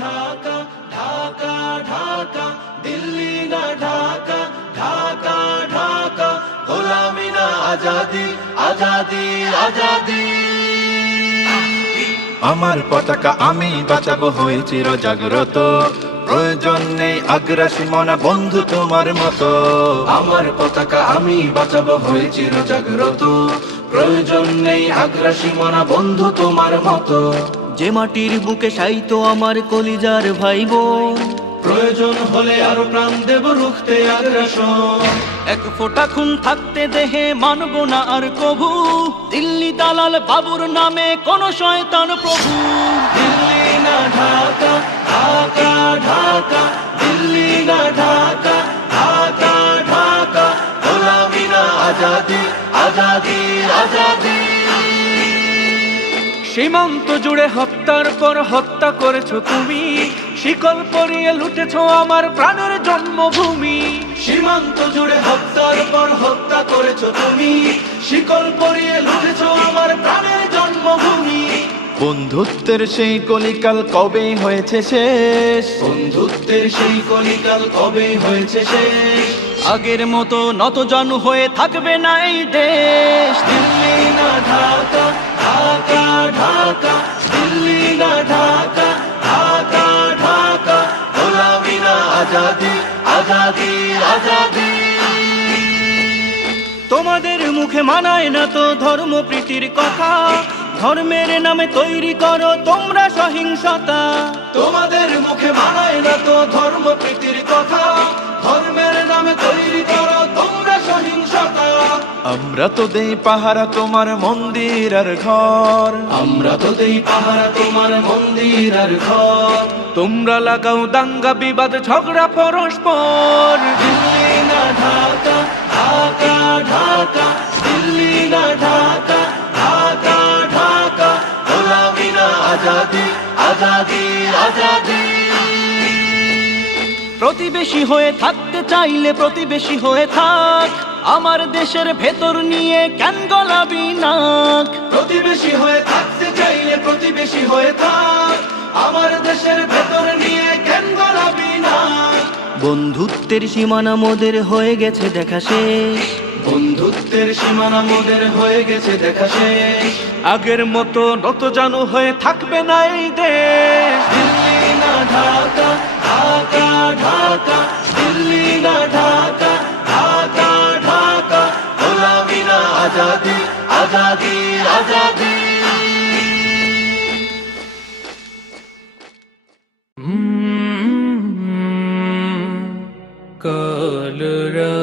ঢাকা, ঢাকা ঢাকা, দিল্লি না ঢাকা, ঢাকা ঢাকা, গোলামি না আজাদি, আজাদি আজাদি। আমার পতাকা আমি বাঁচাবো হয়ে চির জাগ্রত, প্রয়োজন নেই আগ্রাসী মনা বন্ধু তোমার মতো। আমার পতাকা আমি বাঁচাবো হয়ে চির জাগ্রত, প্রয়োজন নেই আগ্রাসী মনা বন্ধু তোমার মতো। যে মাটির বুকে সাইতো আমার কলিজার ভাই বোন, প্রয়োজন হলে আরো প্রাণ দেব রুখতে আগ্রাসন। এক ফোঁটা খুন থাকতে দেহে মানব না আর কভু, দিল্লি দালাল বাবুর নামে কোন শয়তান প্রভু। দিল্লি না ঢাকা, ঢাকা ঢাকা, দিল্লি না ঢাকা, ঢাকা ঢাকা, গোলামি না আজাদি, আজাদি আজাদি। সীমান্ত জুড়ে হত্যার পর হত্যা করেছো তুমি, শিকল পরিয়ে লুটেছো আমার প্রাণের জন্মভূমি। সীমান্ত জুড়ে হত্যার পর হত্যা করেছো তুমি, শিকল পরিয়ে লুটেছো আমার প্রাণের জন্মভূমি। বন্ধুত্বের সেই কলিকাল কবে হয়েছে শেষ, বন্ধুত্বের সেই কলিকাল কবে হয়েছে শেষ। আগের মতো নতজানু হয়ে থাকবে না এই দেশ। দিল্লি না ঢাকা, ঢাকা ঢাকা, দিল্লি না ঢাকা, ঢাকা ঢাকা, গোলামি না আজাদি, আজাদি আজাদি। তোমাদের মুখে মানায় না তো ধর্মপ্রীতির কথা, ধর্মের নামে তৈরি করো তোমরা সহিংসতা। তোমাদের মুখে মানায় না তো ধর্মপ্রীতির কথা, ধর্মের নামে তৈরি করো তোমরা সহিংসতা। আমরা তো দেই পাহারা তোমার মন্দির আর ঘর, আমরা তো দেই পাহারা তোমার মন্দির আর ঘর। তোমরা লাগাও দাঙ্গা বিবাদ ঝগড়া পরস্পর। দিল্লি না ঢাকা, ঢাকা ঢাকা, দিল্লি না ঢাকা, ঢাকা ঢাকা, গোলামি না আজাদি, আজাদি আজাদি। প্রতিবেশী হয়ে থাকতে চাইলে প্রতিবেশী হয়ে থাক, আমার দেশের ভেতর নিয়ে কেন গলাবি নাক। প্রতিবেশী হয়ে থাকতে চাইলে প্রতিবেশী হয়ে থাক, আমার দেশের ভেতর নিয়ে কেন গলাবি না। বন্ধুত্বের সীমানা মোদের হয়ে গেছে দেখা শেষ, বন্ধুত্বের সীমানা মোদের হয়ে গেছে দেখা শেষ। আগের মতো নতজানু হয়ে থাকবে না এই দেশ। দিল্লি না ঢাকা, ঢাকা ঢাকা, দিল্লি না ঢাকা, ঢাকা ঢাকা, গোলামি না আজাদি, আজাদি আজাদি। কালরা